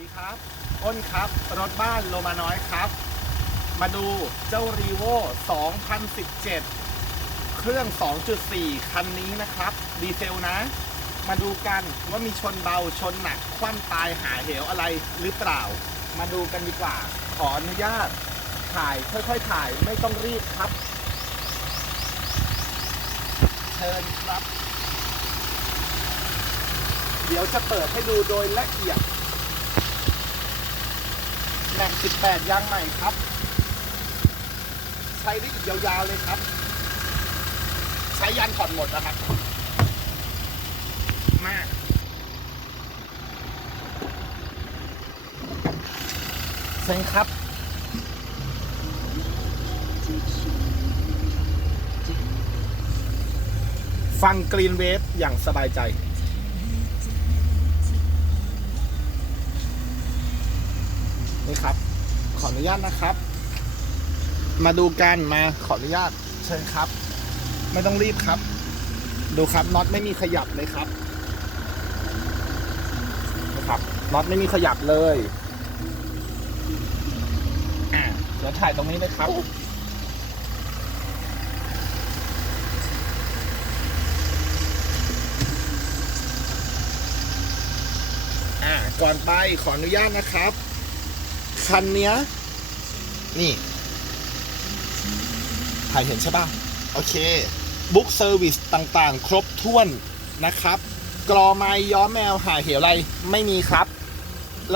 ดีครับ อ้นครับรถบ้านโลมาน้อยครับ มาดูเจ้ารีโว2017 เครื่อง 2.4 คันนี้นะครับ ดีเซลนะ มาดูกันว่ามีชนเบาชนหนัก คว่ำตายหาเหวอะไรหรือเปล่า มาดูกันดีกว่า ขออนุญาต ถ่ายค่อยๆถ่ายไม่ต้องรีบครับ เชิญครับเดี๋ยวจะเปิดให้ดูโดยละเอียด แม็ก 18 ยางใหม่ครับ ใช้ได้อีกยาวๆเลยครับ ใช้ยันถอดหมดนะครับ มากเซ็งครับฟังกรีนเวฟอย่างสบายใจ นี่ครับ ขออนุญาตนะครับ มาดูกันมาขออนุญาตเชิญครับ ไม่ต้องรีบครับ ดูครับน็อตไม่มีขยับเลยครับนะครับน็อตไม่มีขยับเลยอะเดี๋ยวถ่ายตรงนี้เลยครับอ่าก่อนไปขออนุญาตนะครับ คันเนี้ย นี่ ถ่ายเห็นใช่ป่ะ โอเค บุ๊กเซอร์วิสต่างๆ ครบถ้วนนะครับ กรอไม้ย้อมแมวหาเหวอะไรไม่มีครับ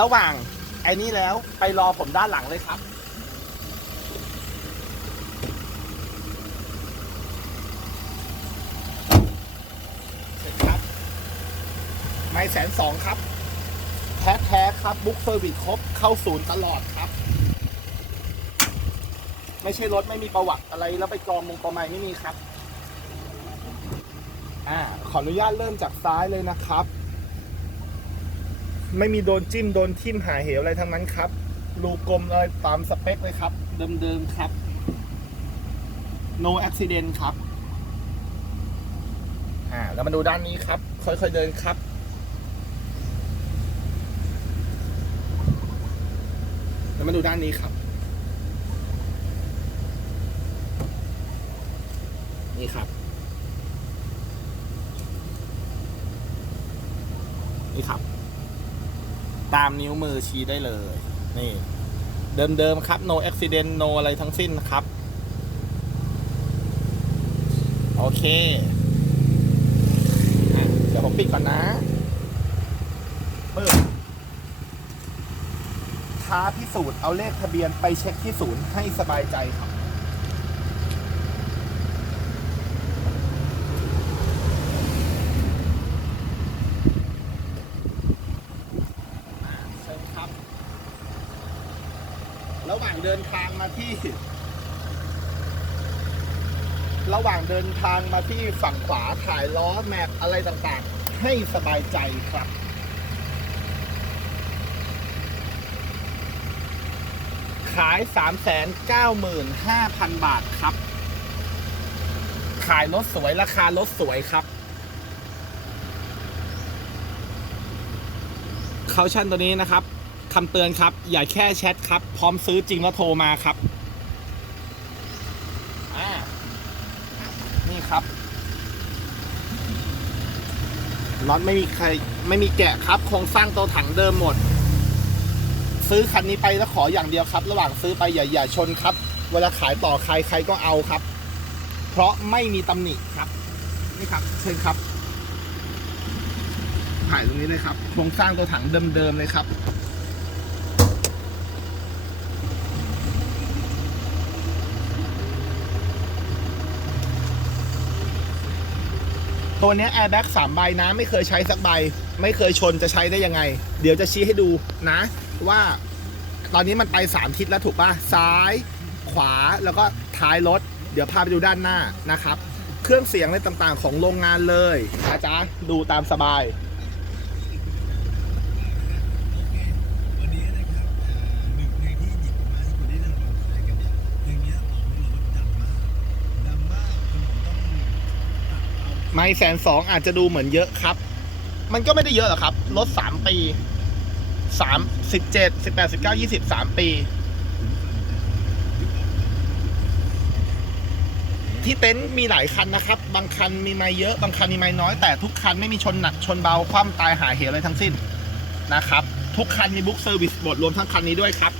ระหว่างไอ้นี้แล้วไปรอผมด้านหลังเลยครับเสร็จครับไม่แสนสองครับ แท้ๆครับบุ๊กเซอร์วิสครบเข้าศูนย์ตลอดครับ ไม่ใช่รถไม่มีประวัติอะไรแล้วไปกรองมงกรไม้ไม่มีครับอ่าขออนุญาตเริ่มจากซ้ายเลยนะครับ ไม่มีโดนจิ้มโดนทิ่มหาเหวอะไรทั้งนั้นครับรูกลมเลยตามสเปคเลยครับ เดิมๆครับ no accident ครับอ่าแล้วมาดูด้านนี้ครับ ค่อยๆเดินครับ แล้วมาดูด้านนี้ครับ นี่ครับ นี่ครับ ตามนิ้วมือชี้ได้เลย นี่ เดิมๆครับ no accident no อะไรทั้งสิ้นครับ โอเคอเดี๋ยวผมปิดก่อนนะปึ๊บ ท้าพิสูจน์เอาเลขทะเบียนไปเช็คที่ศูนย์ให้สบายใจครับเชิญครับ ระหว่างเดินทางมาที่ ระหว่างเดินทางมาที่ฝั่งขวาถ่ายล้อแม็กอะไรต่างๆ ให้สบายใจครับ ขาย 395,000 บาทครับ ขายรถสวยราคารถสวยครับเขาชั่นตัวนี้นะครับคำเตือนครับ อย่าแค่แชทครับ พร้อมซื้อจริงแล้วโทรมาครับนี่ครับน็อตไม่มีใครไม่มีแกะครับโครงสร้างตัวถังเดิมหมด ซื้อคันนี้ไปแล้วขออย่างเดียวครับ ระหว่างซื้อไปอย่าอย่าชนครับ เวลาขายต่อใครใครก็เอาครับ เพราะไม่มีตำหนิครับ นี่ครับ เชิญครับ ถ่ายตรงนี้เลยครับ โครงสร้างตัวถังเดิมๆเลยครับตัวนี้แอร์แบ็กสามใบนะไม่เคยใช้สักใบ ไม่เคยชนจะใช้ได้ยังไง เดี๋ยวจะชี้ให้ดูนะ ว่าตอนนี้มันไปสามทิศแล้วถูกป่ะซ้ายขวาแล้วก็ท้ายรถ เดี๋ยวพาไปดูด้านหน้านะครับ เครื่องเสียงอะไรต่างๆ ของโรงงานเลยนะจ๊ะดูตามสบายได้นำมาขายกันเนี่ยเพลงเนี้ยบอกได้เลยว่าดังมากดังมากจนผมต้องตัดเอาไม่แสนสองอาจจะดูเหมือนเยอะครับ มันก็ไม่ได้เยอะหรอกครับ รถสามปี สามสิบเจ็ดสิบแปดสิบเก้ายี่สิบสามปี ที่เต็นท์มีหลายคันนะครับ บางคันมีไม้เยอะ บางคันมีไม้น้อย แต่ทุกคันไม่มีชนหนักชนเบา คว่ำตายหาเหวอะไรทั้งสิ้นนะครับ ทุกคันมีบุ๊กเซอร์วิสหมดรวมทั้งคันนี้ด้วยครับ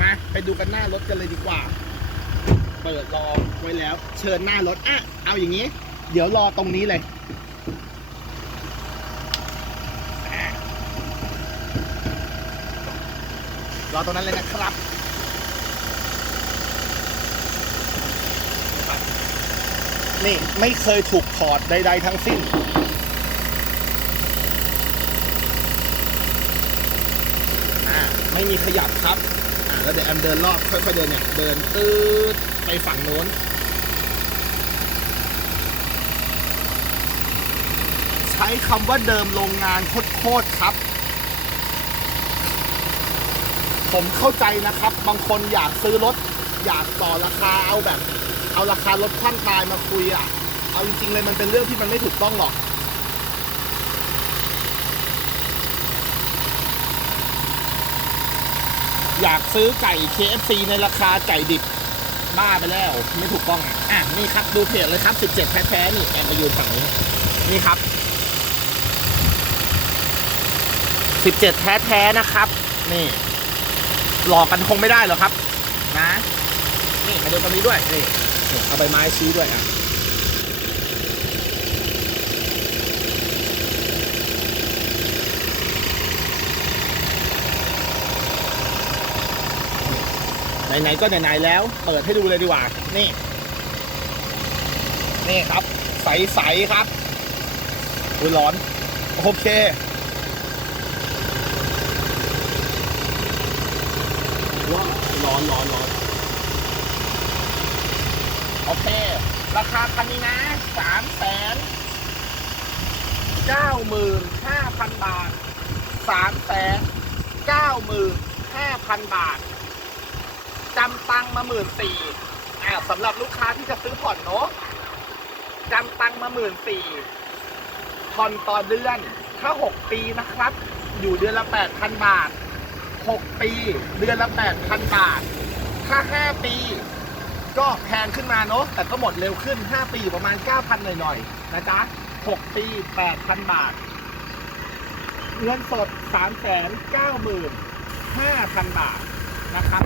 มาไปดูกันหน้ารถกันเลยดีกว่า เปิดรอไว้แล้ว เชิญหน้ารถอะเอาอย่างนี้ เดี๋ยวรอตรงนี้เลยอะ รอตรงนั้นเลยนะครับนี่ไม่เคยถูกถอดใด ๆ ทั้งสิ้น ไม่มีขยับครับ อ่าแล้วเดี๋ยวแอมเดินรอบค่อยๆเดินเนี่ยเดินตืดไปฝั่งโน้น ใช้คำว่าเดิมโรงงานโคตรๆครับ ผมเข้าใจนะครับ บางคนอยากซื้อรถ อยากต่อราคาเอาแบบ เอาราคารถขั้นตายมาคุยอะ เอาจริงๆเลยมันเป็นเรื่องที่มันไม่ถูกต้องหรอกอยากซื้อไก่ KFC ในราคาไก่ดิบบ้าไปแล้ว ไม่ถูกต้องอะอะนี่ครับดูเพจเลยครับ 17 แท้ๆนี่แอมไปยืนฝั่งนี้ นี่ครับ 17 แท้ๆนะครับ นี่ หลอกกันคงไม่ได้หรอกครับ นะ นี่มาดูตรงนี้ด้วยนี่นี่เอาใบไม้ชี้ด้วยอะไหนๆก็ไหนๆแล้ว เปิดให้ดูเลยดีกว่า นี่ นี่ครับ ใสๆครับอุ้ยร้อน โอเค ว้าร้อนร้อนร้อนโอเค ราคาคันนี้นะสามแสนเก้าหมื่นห้าพันบาทสามแสนเก้าหมื่นห้าพันบาทจำตังมาหมื่นสี่อ่าสำหรับลูกค้าที่จะซื้อผ่อนเนาะจำตังมาหมื่นสี่ผ่อนต่อเดือน ถ้าหกปีนะครับ อยู่เดือนละแปดพันบาท หกปี เดือนละแปดพันบาท ถ้าห้าปี ก็แพงขึ้นมาเนาะแต่ก็หมดเร็วขึ้น 5 ปีอยู่ประมาณ 9,000 หน่อยๆ นะจ๊ะ 6 ปี 8,000 บาท เงินสด 395,000 บาทนะครับ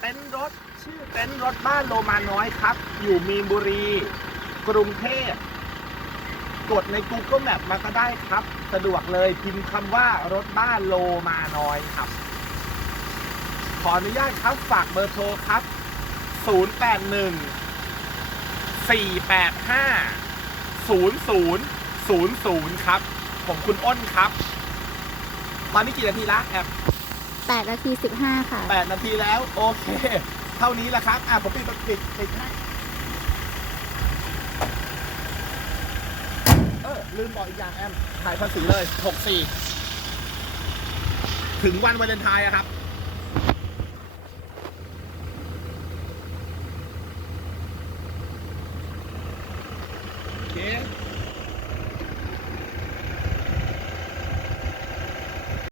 เต็นท์รถชื่อเต็นท์รถบ้านโลมาน้อยครับ อยู่มีนบุรี กรุงเทพกดใน Google Map มาก็ได้ครับ สะดวกเลยพิมพ์คำว่ารถบ้านโลมาน้อยครับ ออนุญาตครับฝากเบอร์โทรครับ 081 485 0000 ครับ ผมคุณอ้นครับ ตอนนี้กี่นาทีละแอบ 8นาที15 ค่ะ 8 นาทีแล้ว โอเค เท่านี้แหละครับ อะ ผมปิดปิดปิดให้เออ ลืมบอกอีกอย่างแอมถ่ายภาษีเลย 64 ถึงวันวาเลนไทน์อะครับ